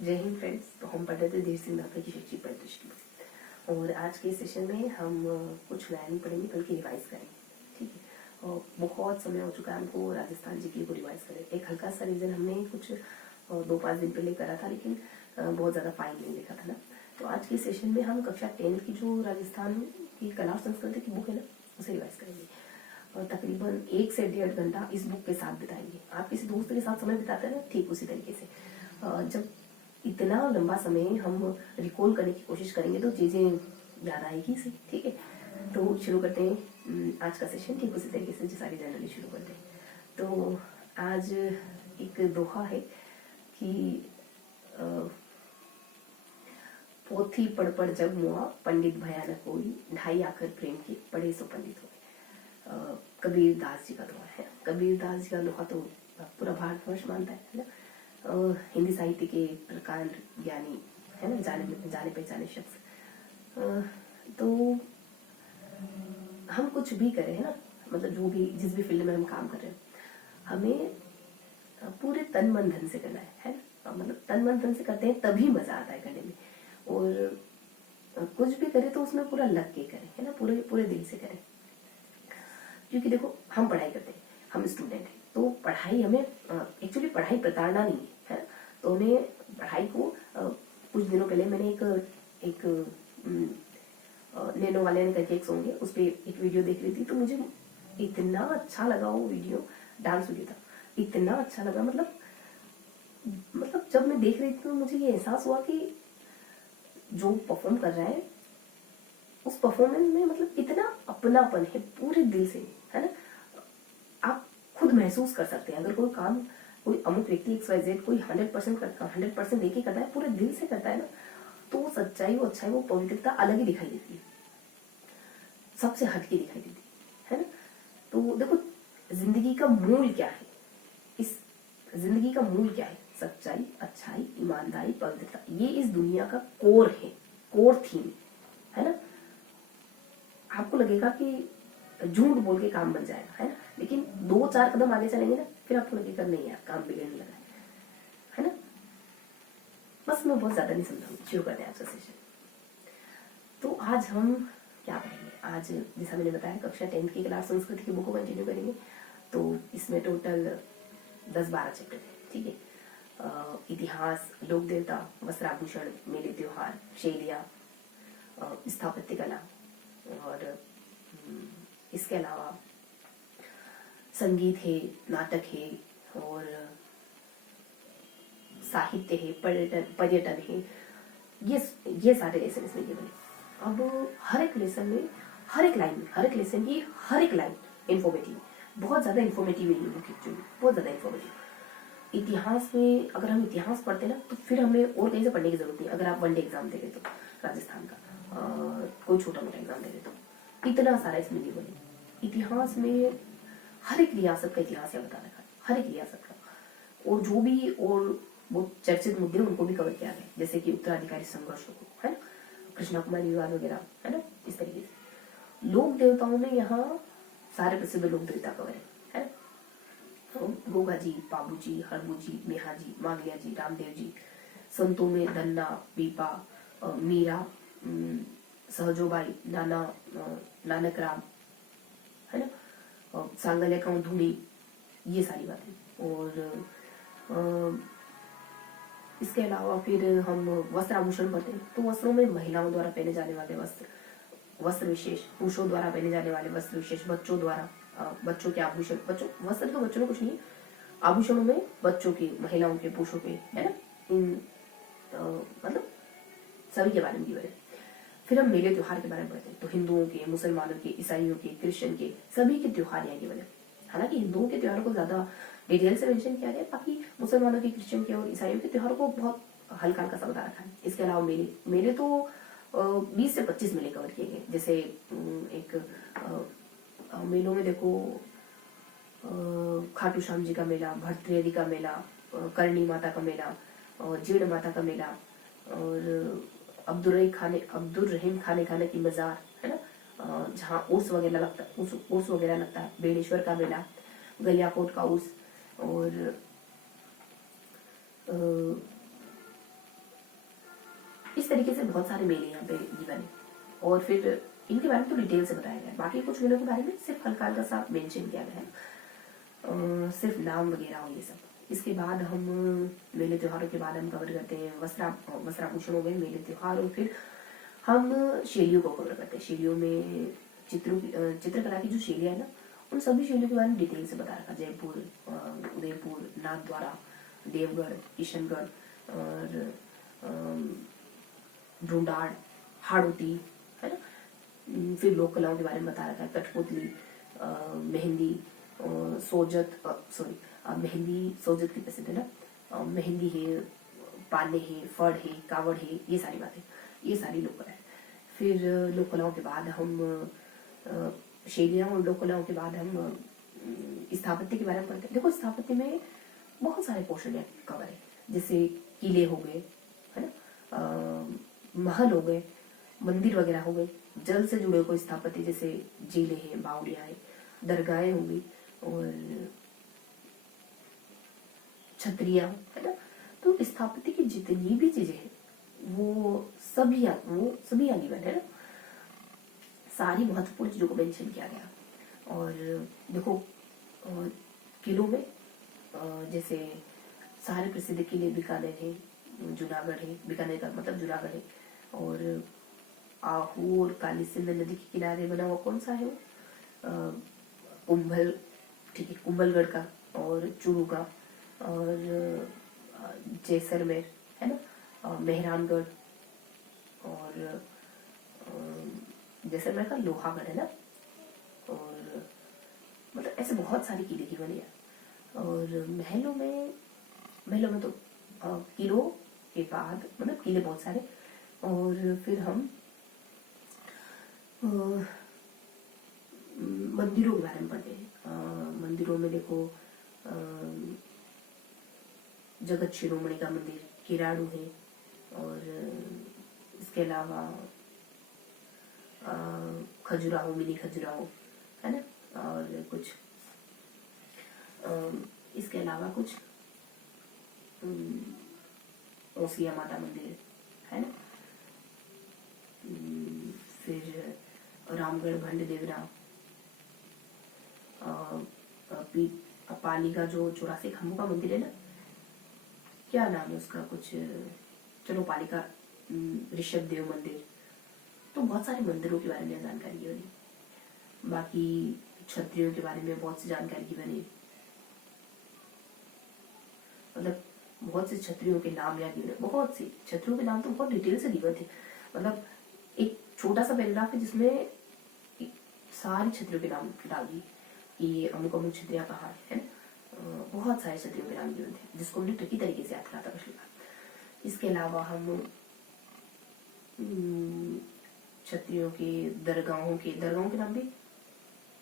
जय हिंद फ्रेंड्स। तो हम पढ़ रहे थे धीर सिंह नागर की शैक्षिक परिदृष्टि में, और आज के सेशन में हम कुछ नया नहीं पढ़ेंगे बल्कि रिवाइज करेंगे। ठीक है, और बहुत समय हो चुका है हमको राजस्थान जीके को रिवाइज करें। एक हल्का सा रिविजन हमने कुछ 2-5 दिन पहले करा था, लेकिन बहुत ज़्यादा फाइन नहीं देखा था ना। तो आज के सेशन में हम कक्षा 10 की जो राजस्थान की कला और संस्कृति की बुक है ना, उसे रिवाइज करेंगे। और तकरीबन 1 से 1.5 घंटा इस बुक के साथ बिताएंगे। आप किसी दोस्त के साथ समय बिताते हैं ना, ठीक उसी तरीके से जब इतना लंबा समय हम रिकॉल करने की कोशिश करेंगे तो चीज़ें याद आएगी से। ठीक है, तो शुरू करते हैं आज का सेशन ठीक उसी तरीके से जैसा कि जनरली शुरू करते हैं। तो आज एक दोहा है कि पोथी पढ़ पढ़ जग मुआ, पंडित भया न कोई, ढाई आकर प्रेम की पढ़े सो पंडित हो। कबीर दास जी का दोहा है। कबीर दास जी का दोहा तो पूरा भारतवर्ष मानता है ना। हिंदी साहित्य के प्रकांड ज्ञानी है ना, जाने पहचाने शख्स। तो हम कुछ भी करें है ना, मतलब जो भी जिस भी फील्ड में हम काम कर रहे हैं, हमें पूरे तन मन धन से करना है ना। मतलब तन मन धन से करते हैं तभी मजा आता है करने में। और कुछ भी करें तो उसमें पूरा लग के करें है ना, पूरे दिल से करें। क्योंकि देखो, हम पढ़ाई करते हैं, हम स्टूडेंट हैं, तो पढ़ाई हमें एक्चुअली पढ़ाई प्रताड़ना नहीं है ना। तो हमें पढ़ाई को कुछ दिनों पहले मैंने एक नैनो वाले ने करके एक सॉन्ग है, उस पर एक वीडियो देख रही थी, तो मुझे इतना अच्छा लगा वो वीडियो। डांस वीडियो था, इतना अच्छा लगा। मतलब जब मैं देख रही थी तो मुझे ये एहसास हुआ कि जो परफॉर्म कर रहा है उस परफॉर्मेंस में मतलब इतना अपनापन है पूरे दिल से है ना। आप खुद महसूस कर सकते हैं, अगर कोई काम कोई अमुक व्यक्ति XYZ कोई 100% देके करता है, पूरे दिल से करता है ना, तो वो सच्चाई, वो अच्छाई, वो पवित्रता अलग ही दिखाई देती है, सबसे हटके दिखाई देती है ना। तो देखो, जिंदगी का मूल क्या है, इस जिंदगी का मूल क्या है? सच्चाई, अच्छाई, ईमानदारी, पवित्रता। ये इस दुनिया का कोर है, कोर थीम है ना। आपको लगेगा कि झूठ बोल के काम बन जाएगा है ना, लेकिन 2-4 कदम आगे चलेंगे ना, फिर आपको लगेगा नहीं यार, काम बिगड़ने लगा है ना। बस मैं बहुत ज्यादा नहीं समझाऊंगी, शुरू करते हैं आज का सेशन। तो आज हम क्या पढ़ेंगे? आज जैसा मैंने बताया, कक्षा 10 की क्लास संस्कृति की बुक को कंटिन्यू करेंगे। तो इसमें टोटल 10-12 चैप्टर है। ठीक है, इतिहास, लोक देवता, वस्त्राभूषण, मेले त्योहार, शैलियाँ, स्थापत्य कला, और इसके अलावा संगीत है, नाटक है, और साहित्य है, पर्यटन है। ये सारे लेसन इसमें केवल है। अब हर एक लेसन में, हर एक लेसन की हर एक लाइन इन्फॉर्मेटिव, बहुत ज्यादा इन्फॉर्मेटिव है ये बुक एक्चुअली, बहुत ज्यादा इन्फॉर्मेटिव। इतिहास में अगर हम इतिहास पढ़ते ना, तो फिर हमें और कहीं से पढ़ने की जरूरत नहीं। अगर आप वनडे एग्जाम दे रहे तो राजस्थान का कोई छोटा मोटा एग्जाम दे रहे तो इतना सारा इसमें लेवल है। इतिहास में हर एक रियासत का इतिहास यहाँ बता रखा है, हर एक रियासत का। और जो भी और वो चर्चित मुद्दे उनको भी कवर किया गया, जैसे कि उत्तराधिकारी संघर्षों को है ना, कृष्णा कुमारी विवाद वगैरह है ना, इस तरीके से। लोक देवताओं में यहाँ सारे प्रसिद्ध लोक देवता कवर है ना। गोगा जी, बाबू जी, हरबू जी, मेहा जी, मांगलिया जी, रामदेव जी। संतों में धन्ना, पीपा, मीरा, सहजोबाई, नानक राम है ना, सांगल्या काऊ धुनी, ये सारी बातें। और इसके अलावा फिर हम वस्त्र आभूषण पढ़ते हैं, तो वस्त्रों में महिलाओं द्वारा पहने जाने वाले वस्त्र विशेष, पुरुषों द्वारा पहने जाने वाले वस्त्र विशेष, बच्चों के आभूषण, वस्त्र तो बच्चों में कुछ नहीं है, आभूषणों में बच्चों के, महिलाओं के, पुरुषों के है ना, इन मतलब सभी के बारे में है। फिर हम मेले त्योहार के बारे में पढ़ते हैं, तो हिंदुओं के, मुसलमानों के, ईसाइयों के, क्रिश्चियन के, सभी के त्योहार यहाँ केवल है। हालांकि हिंदुओं के त्योहारों को ज्यादा डिटेल से मेंशन किया गया, बाकी मुसलमानों के, क्रिश्चियन के और ईसाइयों के त्योहारों को बहुत हल्का सा बता रखा है। इसके अलावा मेले तो 20 से 25 मेले कवर किए गए। जैसे एक मेलों में देखो, खाटू श्याम जी का मेला, भरतृहरि का मेला, करणी माता का मेला, और जीर्ण माता का मेला, और अब्दुल रहीम खाने की मजार है ना, जहाँ उर्स वगैरह लगता है, बेलेश्वर का मेला, गलियाकोट का उर्स, और इस तरीके से बहुत सारे मेले यहाँ पे गिवन है। और फिर इनके बारे में तो डिटेल से बताया गया है, बाकी कुछ मेलों के बारे में सिर्फ हल्का हल्का सा मेंशन किया गया है, सिर्फ नाम वगैरह और ये सब। इसके बाद हम मेले त्योहारों के बाद हम कवर करते हैं वस्त्राभूषण हो गए, मेले त्योहार, और फिर हम शैलियों को कवर करते हैं। शैलियों में चित्रकला की जो शैलियाँ है ना, उन सभी शैलियों के बारे में डिटेल से बता रखा। जयपुर, उदयपुर, नाथद्वारा, देवगढ़, किशनगढ़ और ढूंढाड़, हाड़ौती, है ना। फिर लोक कलाओं के बारे में बता रखा है, कठपुतली, मेहंदी, मेहंदी सोजत की प्रसिद्ध है ना, मेहंदी है, पाले है, फड़ है, कावड़ है, ये सारी बातें, ये सारी लोक कला है। फिर लोक कलाओं के बाद हम शैलियाँ और लोक कलाओं के बाद हम स्थापत्य के बारे में पढ़ते हैं। देखो स्थापत्य में बहुत सारे पोर्शन कवर है, जैसे किले हो गए, है ना, महल हो गए, मंदिर वगैरह हो गए, जल से जुड़े कोई स्थापत्य जैसे झीलें हैं, बावड़ियाँ हैं, दरगाहें हो गई और छतरियाँ, है ना। तो स्थापत्य की जितनी भी चीजें हैं वो सभी गिवन है ना, सारी महत्वपूर्ण चीजों को मेंशन किया गया। और देखो किलों में जैसे सारे प्रसिद्ध किले बीकानेर है, जूनागढ़ है, बीकानेर का मतलब जूनागढ़ है, और आहू और काली सिंध नदी के किनारे बना हुआ कौन सा है वो, कुंभल, ठीक है, कुंभलगढ़ का, और चूरू का, और जैसलमेर, है ना, मेहरानगढ़, और जैसलमेर का लोहागढ़, है ना। और मतलब ऐसे बहुत सारी किले की बनी है। और महलों में तो किलों के बाद मतलब किले बहुत सारे, और फिर हम मंदिरों के बारे में पढ़ते हैं। मंदिरों में देखो जगत शिरोमणि का मंदिर किराणु है, और इसके अलावा खजुराहो, मिनी खजुराहो, है ना, और कुछ इसके अलावा कुछ ओसिया माता मंदिर, है ना। फिर रामगढ़ भंड देवरा, पाली का जो 84 खम्भों का मंदिर है ना, क्या नाम है उसका, कुछ चलो पाली का ऋषभ देव मंदिर। तो बहुत सारे मंदिरों के बारे में जानकारी है। बाकी क्षत्रियों के बारे में बहुत सी जानकारी की बनी, मतलब बहुत से क्षत्रियों के नाम यहाँ गिवन, बहुत सी क्षत्रियों के नाम तो बहुत डिटेल से गिवन थे। मतलब एक छोटा सा पैराग्राफ है जिसमें सारे क्षत्रियों के नाम डाल दिए कि ये अमुक अमुक क्षत्रिया कहाँ है ना। बहुत सारे क्षत्रियों के नाम गिवन थे जिसको हमने ट्रिकी तरीके से याद करा था पिछली बार। इसके अलावा हम क्षत्रियों के दरगाहों के नाम भी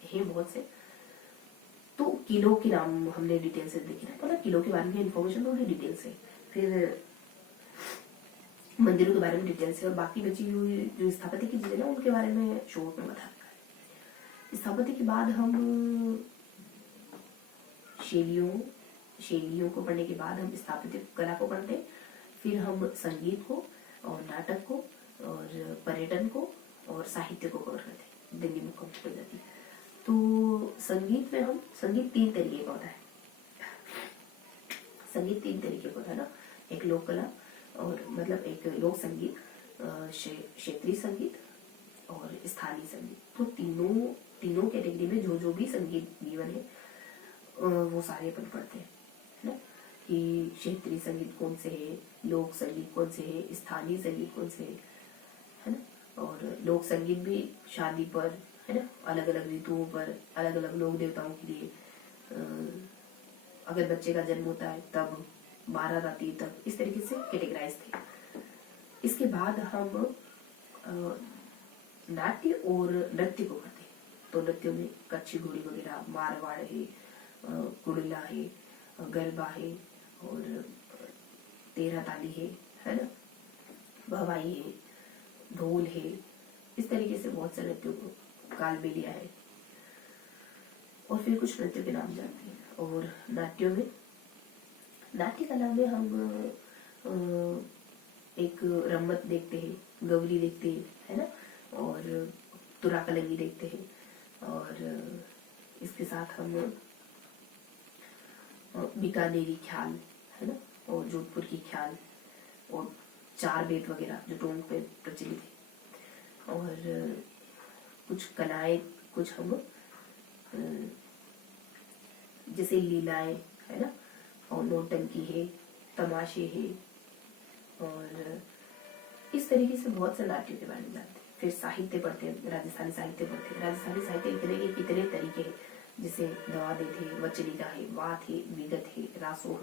हैं बहुत से। तो किलों के नाम हमने डिटेल से देखे ना, मतलब किलों के बारे में इन्फॉर्मेशन तो डिटेल से, फिर मंदिरों के बारे में डिटेल से, और बाकी बची हुई जो स्थापत्य की चीजें ना उनके बारे में शॉर्ट में बता। स्थापत्य के बाद हम शैलियों को पढ़ने के बाद हम स्थापत्य कला को पढ़ते हैं। फिर हम संगीत को और नाटक को और पर्यटन को और साहित्य को कवर करते हैं। दिल्ली में कंप्लीट हो जाती है। तो संगीत में हम संगीत 3 तरीके का होता है। संगीत 3 तरीके का होता है ना, एक लोक कला और मतलब एक लोक संगीत, क्षेत्रीय संगीत और स्थानीय संगीत। तो तीनों कैटेगरी में जो भी संगीत जीवन है वो सारे अपन पढ़ते हैं ना, कि क्षेत्रीय संगीत कौन से है, लोक संगीत कौन से है, स्थानीय संगीत कौन से है ना। और लोक संगीत भी शादी पर, है ना, अलग अलग ऋतुओं पर, अलग अलग लोक देवताओं के लिए, अगर बच्चे का जन्म होता है तब, 12 राती तक, इस तरीके से कैटेगराइज थे। इसके बाद हम नाट्य और नृत्य को करते हैं। तो नृत्यों में कच्ची घोड़ी वगैरह, मारवाड़ है, कुड़ला है, गरबा है, और 13 ताली है ना, भवाई है, ढोल है, इस तरीके से बहुत से नृत्यों को, कालबेलिया है, और फिर कुछ नृत्यों के नाम जानते हैं। और नाट्य कला में हम एक रम्मत देखते हैं, गवरी देखते हैं, है ना, और तुरा कलंगी देखते हैं, और इसके साथ हम बीकानेरी ख्याल, है ना, और जोधपुर की ख्याल, और चार बेत वगैरह जो टोंक में प्रचलित है, और कुछ कलाएं, कुछ हम जैसे लीलाएं, है ना, और नौटंकी है, तमाशे है, और इस तरीके से बहुत से नाट्यों के बारे में जानते हैं। फिर साहित्य पढ़ते हैं, राजस्थानी साहित्य पढ़ते हैं। राजस्थानी साहित्य इतने के कितने तरीके हैं, जैसे दवादे थे, वचनिका है, वात है, विगत है, रासो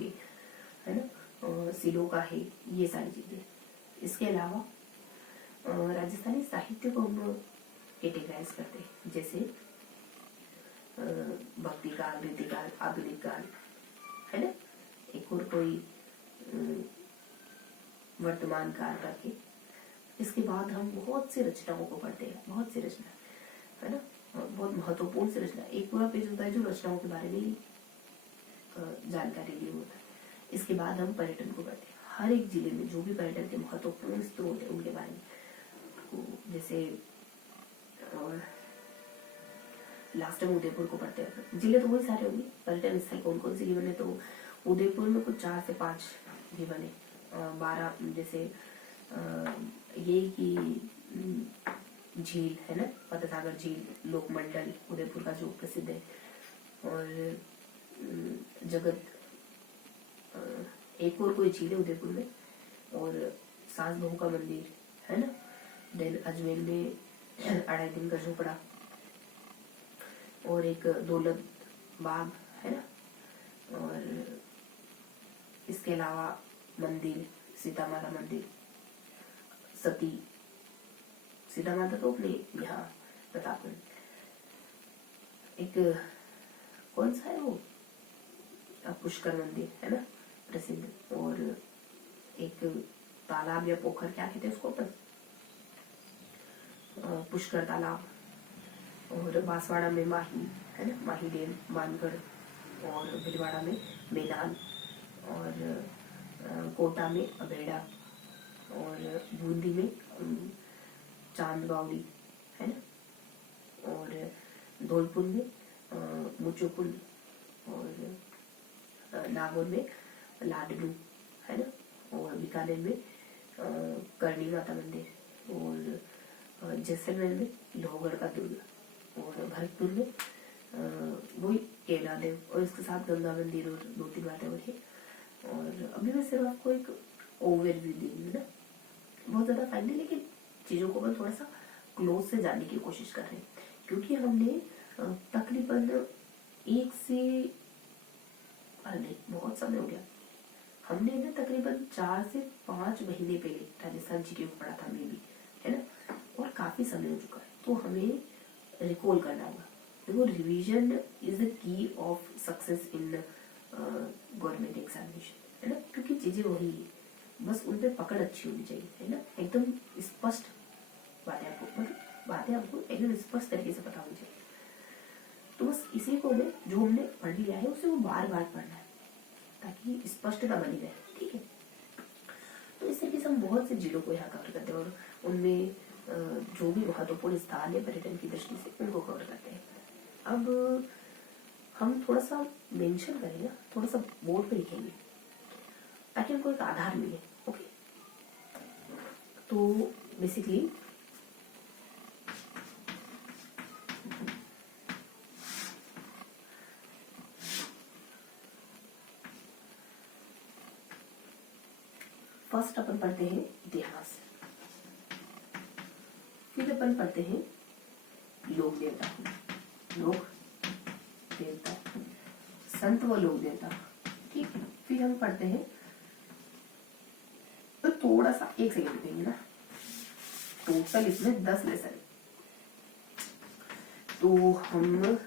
है ना, सिलोका है, ये सारी चीजें। इसके अलावा राजस्थानी साहित्य को हम कैटेगराइज करते हैं, जैसे भक्ति काल, रीति काल, आधुनिक काल, है ना, एक और कोई वर्तमान काल करके। इसके बाद हम बहुत सी रचनाओं को पढ़ते हैं, बहुत सी रचना, है ना, बहुत महत्वपूर्ण सी रचना। एक पूरा पेज होता है जो रचनाओं के बारे में जानकारी लिए होता है। इसके बाद हम पर्यटन को पढ़ते हैं, हर एक जिले में जो भी पर्यटन के महत्वपूर्ण स्रोत है उनके बारे में। जैसे लास्ट टाइम उदयपुर को पढ़ते हैं। जिले तो वही सारे होंगे, पर्यटन स्थल कौन कौन से बने, तो उदयपुर में कुछ 4 से 5 भी बने, 12, जैसे ये की झील, है ना, फतेहसागर झील, लोकमंडल उदयपुर का जो प्रसिद्ध है, और जगत, एक और कोई झील है उदयपुर में, और सास बहू का मंदिर, है ना, देन अजमेर में 2.5 दिन का झोपड़ा, और एक दौलत बाग, है ना, और इसके अलावा मंदिर, सीता माता मंदिर, सती सीता माता तो अपने यहाँ प्रतापगढ़, एक कौन सा है वो पुष्कर मंदिर, है ना, प्रसिद्ध, और एक तालाब या पोखर, क्या कहते हैं उसको अपन, पुष्कर तालाब, और बांसवाड़ा में माही, है ना, माही डैम, मानगढ़, और भीलवाड़ा में मैदान, और कोटा में अबेड़ा, और बूंदी में चांदबावड़ी, है ना, और धौलपुर में मुचोपुल, और नागौर में लाडलू, है ना, और बीकानेर में करणी माता मंदिर, और जैसलमेर में लोहगढ़ का दुर्ग, और भरतपुर में वही केला देव, और इसके साथ गंगा मंदिर और 2-3 बातें और है। और अभी मैं सिर्फ आपको एक ओवरव्यू दी हूँ ना, बहुत ज्यादा फाइन नहीं, लेकिन चीजों को थोड़ा सा क्लोज से जानने की कोशिश कर रहे हैं, क्योंकि हमने तकरीबन 1 से, अरे नहीं, बहुत समय हो गया, हमने ना तकरीबन 4 से 5 महीने पहले राजस्थान जीके को पढ़ा था, मैं भी, है ना, और काफी समय हो चुका है, तो हमें रिकॉल करना होगा। देखो, revision is the key of success in government examination, है ना, क्योंकि चीजें वही है, बस उन पे पकड़ अच्छी होनी चाहिए, है ना, एकदम स्पष्ट बातें आपको, मतलब बातें आपको एकदम स्पष्ट तरीके से पता होनी चाहिए। तो बस इसी को में जो हमने पढ़ लिया है उसे वो बार बार पढ़ना है, ताकि स्पष्टता बनी रहे, ठीक है। तो इस तरीके से हम बहुत से जिलों को यहाँ कवर करते हैं, और उनमें जो भी महत्वपूर्ण स्थान है पर्यटन की दृष्टि से उनको कवर करते हैं। अब हम थोड़ा सा मेंशन करेंगे, थोड़ा सा बोर्ड पे लिखेंगे, ताकि हमको एक आधार मिले, ओके। तो बेसिकली फर्स्ट अपन पढ़ते हैं इतिहास, फिर अपन पढ़ते हैं लोक देवता, लोक देवता, संत व लोक देवता, ठीक। फिर हम पढ़ते हैं, तो थोड़ा सा 1 सेकेंड देंगे ना, टोटल इसमें 10 लेसन, तो हम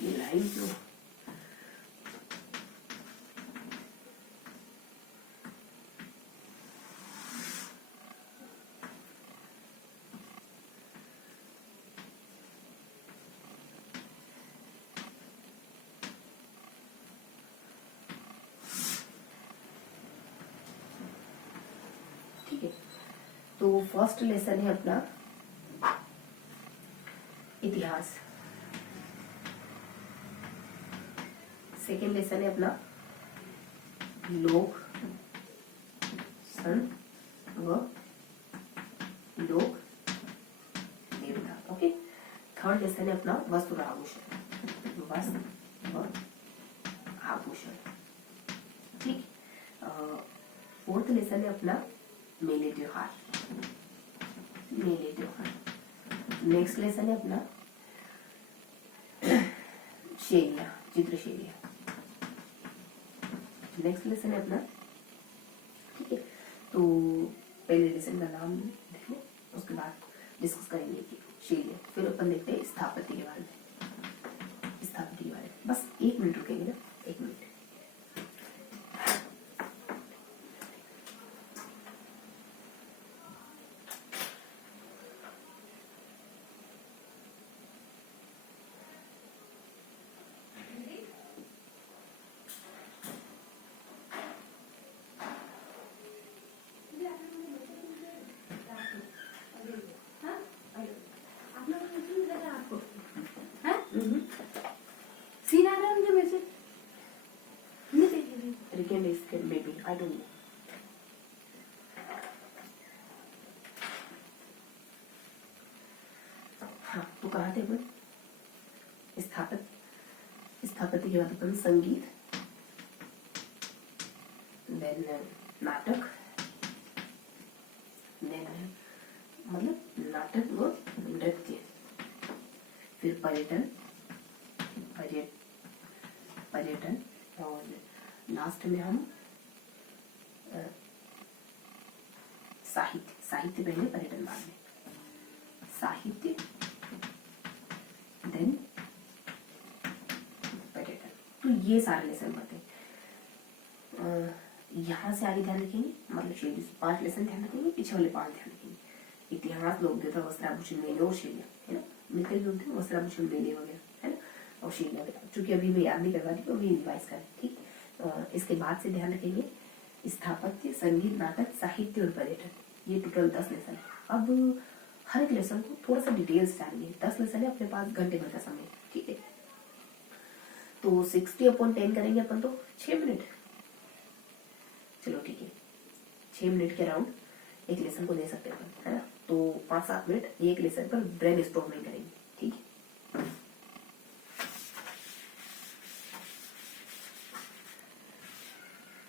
ये लाइन जो तो फर्स्ट लेसन है अपना इतिहास, सेकेंड लेसन है अपना लोक, सन व लोक देवता। ओके, थर्ड लेसन है अपना वस्त्र और आभूषण, वस्त्र व आभूषण। ठीक, फोर्थ लेसन है अपना मेले त्योहार, मेले त्योहार। नेक्स्ट लेसन है अपना शैलियाँ, चित्र शैलियाँ। नेक्स्ट लेसन है अपना, ठीक है। तो पहले लेसन का नाम देख लो, उसके बाद डिस्कस करेंगे कि शैलियाँ, फिर अपन देखते हैं स्थापत्य के बारे में, स्थापत्य के बारे में। बस 1 मिनट रुकेंगे ना, 1 मिनट। सीन आ रहा है मुझे मैसेज नहीं देखिए Again, maybe I don't know. हाँ, तो कहाँ थे अपन? स्थापत्य के बाद अपन संगीत, देन नाटक, देन मतलब नाटक व नृत्य, फिर पर्यटन और लास्ट में हम साहित्य पहले, पर्यटन बाद में, साहित्य देन पर्यटन। तो ये सारे लेसन पढ़ते हैं। यहाँ से आगे ध्यान रखेंगे, मतलब शैली 5 लेसन ध्यान रखेंगे, पीछे वाले 5 ध्यान रखेंगे। इतिहास, लोक देवता, वस्त्राभूषण, मेले और शैलियाँ, है ना, मिलते जुलते हैं वस्त्राभूषण, मेले वगैरह, है ना, और शैलियाँ वगैरह। चूंकि अभी मैं याद नहीं करवा रही, तो अभी रिवाइज करें। ठीक, इसके बाद से ध्यान रखेंगे स्थापत्य, संगीत, नाटक, साहित्य और पर्यटन। ये टोटल 10 लेसन है। अब हर एक लेसन को थोड़ा सा डिटेल्स जानिए। 10 लेसन है, अपने पास घंटे भर का समय, ठीक है। तो 60/10 करेंगे अपन, तो 6 मिनट। चलो ठीक है, 6 मिनट के अराउंड एक लेसन को दे सकते हैं, है ना। तो 5-7 मिनट एक लेसन पर ब्रेन स्टॉर्मिंग करेंगे, ठीक है।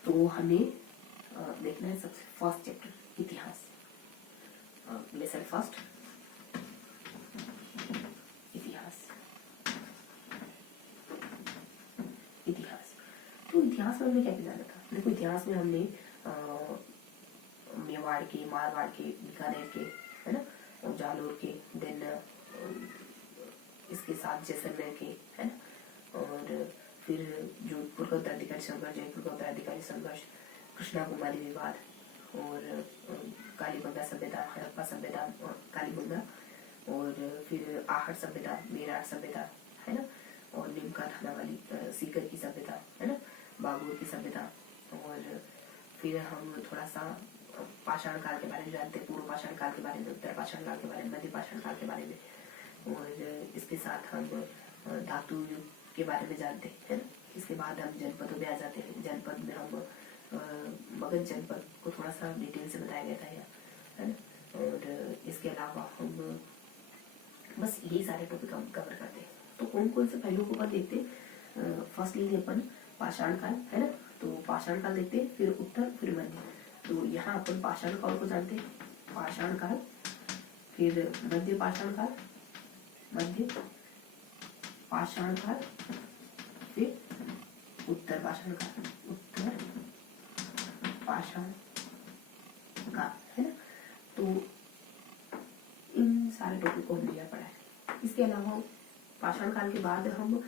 तो हमें देखना है सबसे फर्स्ट चैप्टर इतिहास, लेसन फर्स्ट इतिहास। तो इतिहास में हमने क्या क्या जाना था? देखो, इतिहास में हमने मेवाड़ के, मारवाड़ के, बीकानेर के, है ना, और जालोर के, देन इसके साथ जैसलमेर के, है ना, और फिर जोधपुर का उत्तराधिकारी संघर्ष, जयपुर का उत्तराधिकारी संघर्ष, कृष्णा कुमारी विवाद, और कालीबंगा सभ्यता, हड़प्पा सभ्यता, कालीबंगा, और फिर आहट सभ्यता, मेरठ सभ्यता, है ना, और निमका थाना वाली सीकर की सभ्यता, है ना, बागोर की सभ्यता। और फिर हम थोड़ा सा पाषाण काल के बारे में जानते हैं, पूर्व पाषाण काल के बारे में, उत्तर पाषाण काल के बारे में, मध्य पाषाण काल के बारे में, और इसके साथ हम धातु युग के बारे में जानते हैं, है ना। इसके बाद हम जनपदों में आ जाते हैं। जनपद में हम मगध जनपद को थोड़ा सा डिटेल से बताया गया था, है ना। और इसके अलावा हम बस ये सारे टॉपिक हम कवर करते हैं। तो कौन कौन से पहलुओं को देखते हैं? फर्स्ट लेंगे अपन पाषाण काल, है ना। तो पाषाण काल देखते हैं, फिर उत्तर, फिर मध्य। तो यहाँ अपन पाषाण काल को जानते हैं, पाषाण काल, फिर मध्य पाषाण काल, मध्य पाषाण काल, फिर उत्तर पाषाण काल, उत्तर पाषाण काल, है ना। तो इन सारे टॉपिक को हमने पढ़ा है। इसके अलावा पाषाण काल के बाद हम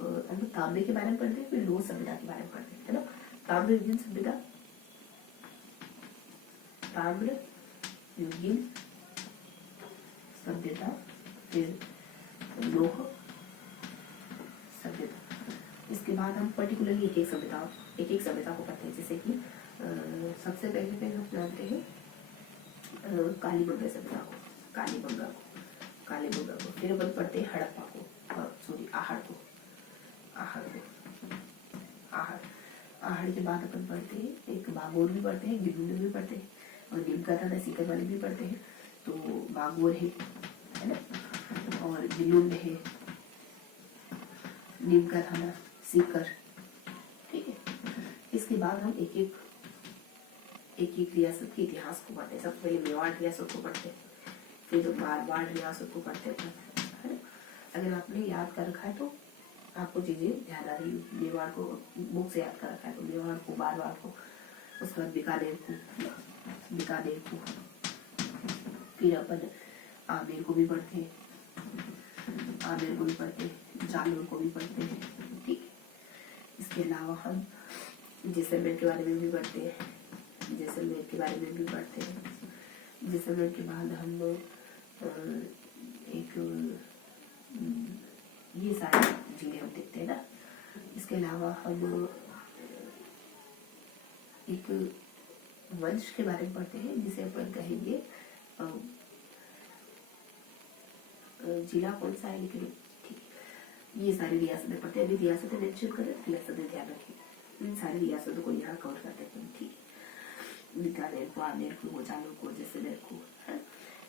हम तांबे के बारे में पढ़ते हैं, फिर लोह सभ्यता के बारे में पढ़ते हैं, है ना। ताम्र युगीन सभ्यता, ताम्र युगीन सभ्यता, फिर लोह सभ्यता। इसके बाद हम पर्टिकुलरली एक एक सभ्यता को पढ़ते हैं। जैसे कि सबसे पहले हम जानते हैं कालीबंगा सभ्यता को, कालीबंगा को फिर अपन पढ़ते हैं हड़प्पा को, सॉरी आहड़ को, आहड़ के बाद अपन पढ़ते हैं एक बागोर भी पढ़ते हैं, गिलुन भी पढ़ते हैं और नीमका थाना सीकर वाले भी पढ़ते हैं। तो बागोर है ना, और गिलुन है, नीमका थाना, सीकर, ठीक है। इसके बाद हम एक एक रियासत के इतिहास को पढ़ते हैं। सबसे पहले मेवाड़ रियासत को पढ़ते हैं, फिर तो मारवाड़ रियासत को पढ़ते हैं, है ना। अगर आपने याद कर रखा है तो आपको चीजें ध्यान आ रही है। मेवाड़ को बुक से याद कर रखा है तो मेवाड़ को, मारवाड़ को, उसके बाद बीकानेर को, फिर अपन आमेर को भी पढ़ते हैं, जालोर को भी पढ़ते हैं, ठीक। इसके अलावा हम जैसलमेर के बारे में भी पढ़ते हैं, जैसलमेर के बाद हम एक ये सारी जिले हम देखते हैं ना। इसके अलावा हम एक वंश के बारे में पढ़ते हैं जिसे अपन कहेंगे, जिला कौन सा है लेकिन ठीक, ये सारी रियासतें पढ़ते हैं। अभी रियासतें मेंशन करें, रियासतें ध्यान रखें, इन सारी रियासतों को यहाँ कवर करते हैं, ठीक है। बीकानेर को, आमेर को, जालोर को, जैसलमेर को, है।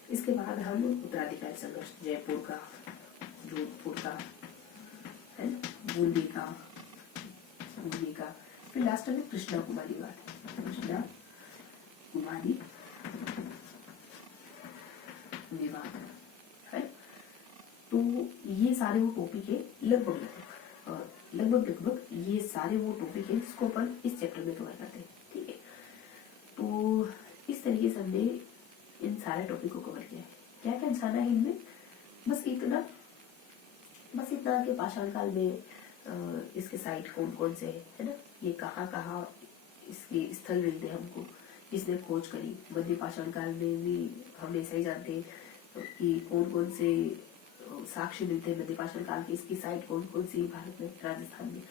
इसके बाद हम उत्तराधिकारी संघर्ष, जयपुर का, जोधपुर का, है, बूंदी का, फिर लास्ट में कृष्णा कुमारी विवाद, है। तो ये सारे वो टॉपिक है लगभग ये सारे वो टॉपिक है जिसको अपन इस चैप्टर में कवर करते हैं, ठीक है। तो इस तरीके से हमने इन सारे टॉपिक को कवर किया है। क्या क्या जाना है इनमें, बस इतना कि पाषाण काल में इसके साइट कौन कौन से है ना, ये कहाँ इसके स्थल मिलते हैं हमको, इसने खोज करी। मध्य पाषाण काल में भी हम ऐसा ही जानते हैं कि कौन से साक्ष्य मिलते हैं मध्य पाषाण काल के, इसकी साइट कौन सी भारत में, राजस्थान में।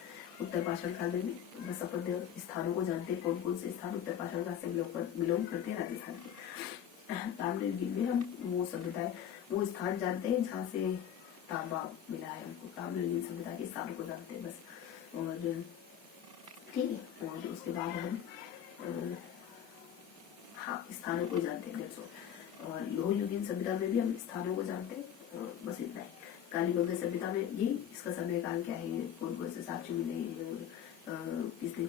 उत्तर पाषाण काल में भी बस अपन स्थानों को जानते हैं, कौन से स्थान उत्तर पाषाण काल से बिलोंग करते हैं राजस्थान के। ताम्रयुगीन में हम वो सभ्यताएं, वो स्थान जानते हैं जहाँ से तांबा मिला है हमको, ताम्रयुगीन सभ्यता के स्थानों को जानते हैं बस, और ठीक है। और उसके बाद हम स्थानों को जानते हैं, और लोह युगीन सभ्यता में भी हम स्थानों को जानते हैं, और बस इतना ही। कालीबंगा सभ्यता में ये इसका समय काल क्या है, कौन से साक्ष्य मिले, किसने